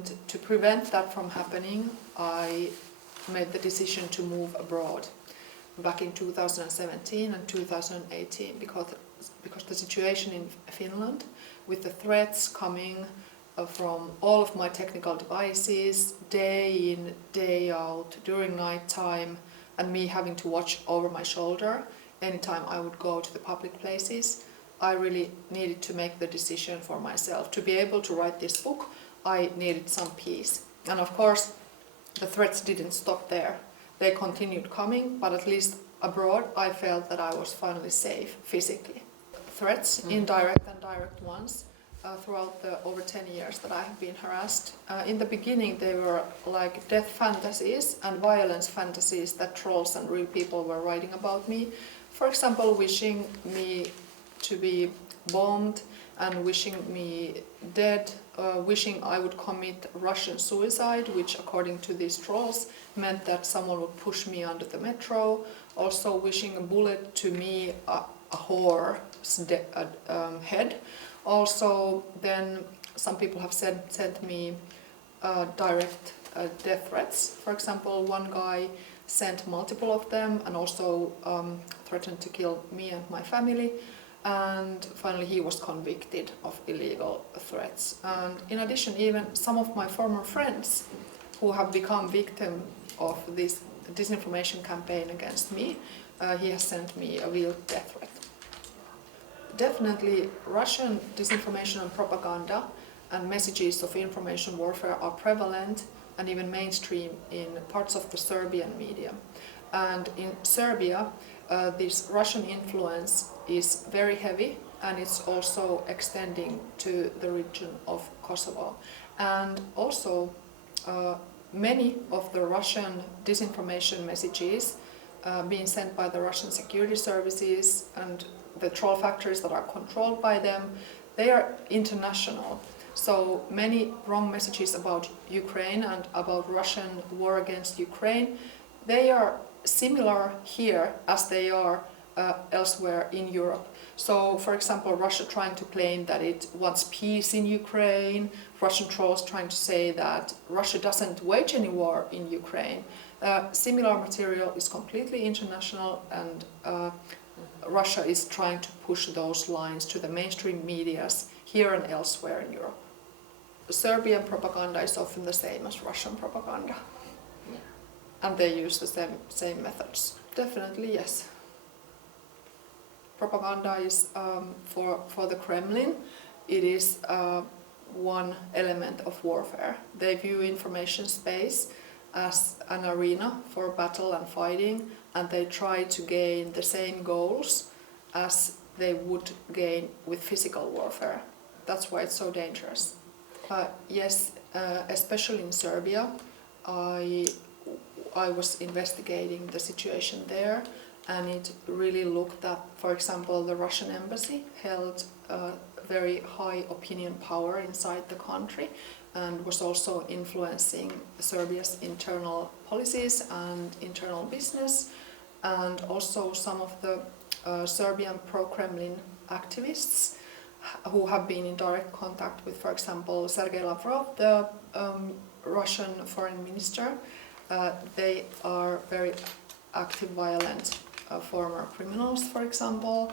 And to prevent that from happening, I made the decision to move abroad back in 2017 and 2018 because the situation in Finland, with the threats coming from all of my technical devices, day in, day out, during night time, and me having to watch over my shoulder anytime I would go to the public places, I really needed to make the decision for myself. To be able to write this book, I needed some peace. And of course, the threats didn't stop there. They continued coming, but at least abroad I felt that I was finally safe physically. Threats, indirect and direct ones, throughout the over 10 years that I have been harassed. In the beginning they were like death fantasies and violence fantasies that trolls and real people were writing about me. For example, wishing me to be bombed and wishing me dead, wishing I would commit Russian suicide, which according to these trolls meant that someone would push me under the metro, also wishing a bullet to me, a whore's head. Also, then some people have sent me direct death threats. For example, one guy sent multiple of them and also threatened to kill me and my family. And finally he was convicted of illegal threats. And in addition, even some of my former friends who have become victim of this disinformation campaign against me, he has sent me a real death threat. Definitely Russian disinformation and propaganda and messages of information warfare are prevalent and even mainstream in parts of the Serbian media. And in Serbia, this Russian influence is very heavy, and it's also extending to the region of Kosovo. And also, many of the Russian disinformation messages being sent by the Russian security services and the troll factories that are controlled by them, they are international. So many wrong messages about Ukraine and about Russian war against Ukraine, they are similar here as they are elsewhere in Europe. So, for example, Russia trying to claim that it wants peace in Ukraine, Russian trolls trying to say that Russia doesn't wage any war in Ukraine. Similar material is completely international, and Russia is trying to push those lines to the mainstream medias here and elsewhere in Europe. Serbian propaganda is often the same as Russian propaganda. And they use the same methods. Definitely, yes. Propaganda is, for the Kremlin, it is one element of warfare. They view information space as an arena for battle and fighting, and they try to gain the same goals as they would gain with physical warfare. That's why it's so dangerous. Yes, especially in Serbia, I was investigating the situation there, and it really looked at, for example, the Russian embassy held very high opinion power inside the country and was also influencing Serbia's internal policies and internal business, and also some of the Serbian pro-Kremlin activists who have been in direct contact with, for example, Sergei Lavrov, the Russian foreign minister. They are very active, violent former criminals, for example,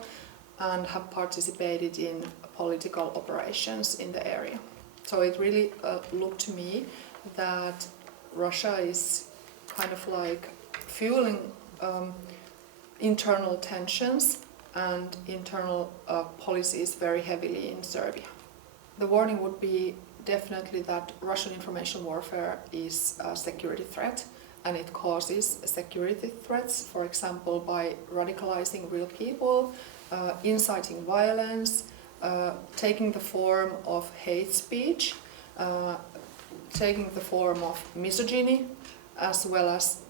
and have participated in political operations in the area. So it really looked to me that Russia is kind of like fueling internal tensions and internal policies very heavily in Serbia. The warning would be definitely that Russian information warfare is a security threat, and it causes security threats, for example, by radicalizing real people, inciting violence, taking the form of hate speech, taking the form of misogyny, as well as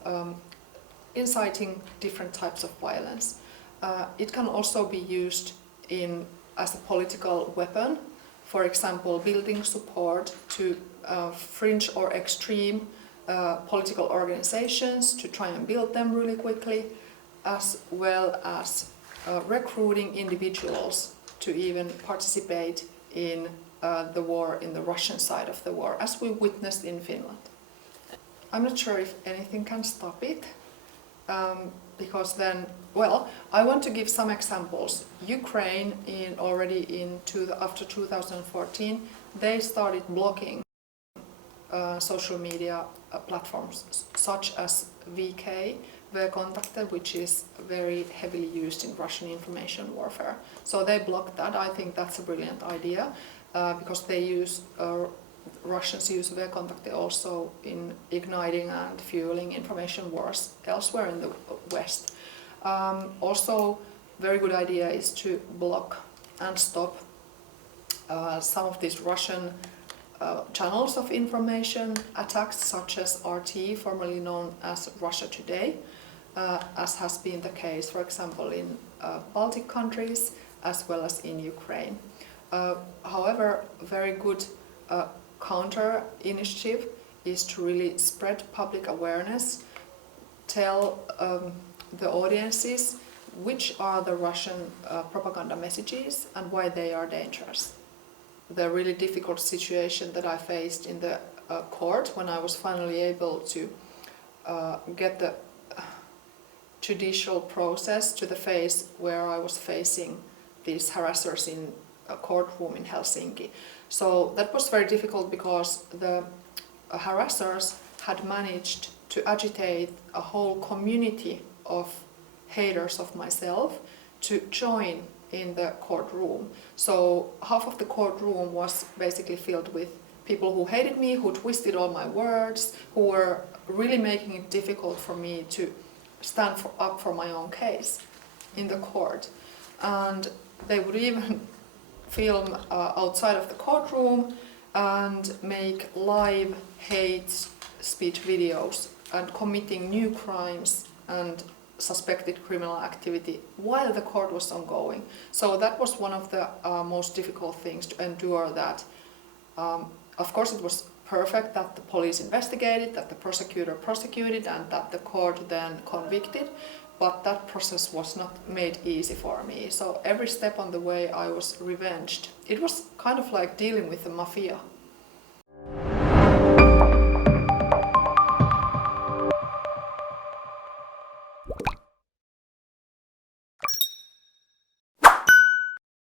inciting different types of violence. It can also be used as a political weapon, for example, building support to fringe or extreme political organizations to try and build them really quickly, as well as recruiting individuals to even participate in the war in the Russian side of the war, as we witnessed in Finland. I'm not sure if anything can stop it, because then, well, I want to give some examples. Ukraine, after 2014, they started blocking social media platforms such as VK, Vkontakte, which is very heavily used in Russian information warfare. So they blocked that. I think that's a brilliant idea, because Russians use Vkontakte also in igniting and fueling information wars elsewhere in the West. Also, very good idea is to block and stop some of these Russian channels of information attacks, such as RT, formerly known as Russia Today, as has been the case, for example, in Baltic countries as well as in Ukraine. However, a very good counter initiative is to really spread public awareness, tell the audiences which are the Russian propaganda messages and why they are dangerous. The really difficult situation that I faced in the court when I was finally able to get the judicial process to the phase where I was facing these harassers in a courtroom in Helsinki. So that was very difficult because the harassers had managed to agitate a whole community of haters of myself to join in the courtroom. So half of the courtroom was basically filled with people who hated me, who twisted all my words, who were really making it difficult for me to stand up for my own case in the court. And they would even film outside of the courtroom and make live hate speech videos and committing new crimes and suspected criminal activity while the court was ongoing. So that was one of the most difficult things to endure. That of course it was perfect that the police investigated, that the prosecutor prosecuted, and that the court then convicted, but that process was not made easy for me. So every step on the way I was revenged. It was kind of like dealing with the mafia.